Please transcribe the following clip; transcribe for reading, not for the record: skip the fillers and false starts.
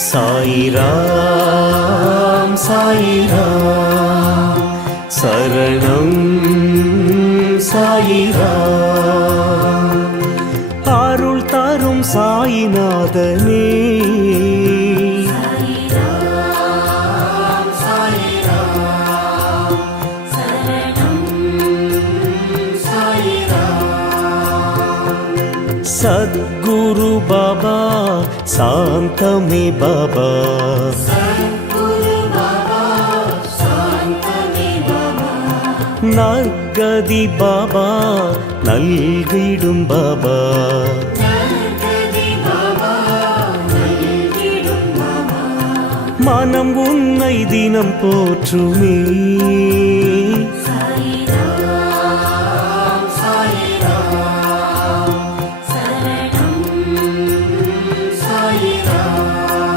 சாயிராம் சாயிராம் சரணம் சாயிராம் அருள் தரும் சாயிநாதனே சத்குரு பாபா சாந்தமே பாபா நற்கதி பாபா நல்கிடும் பாபா மனம் உன்னை தினம் போற்றுமே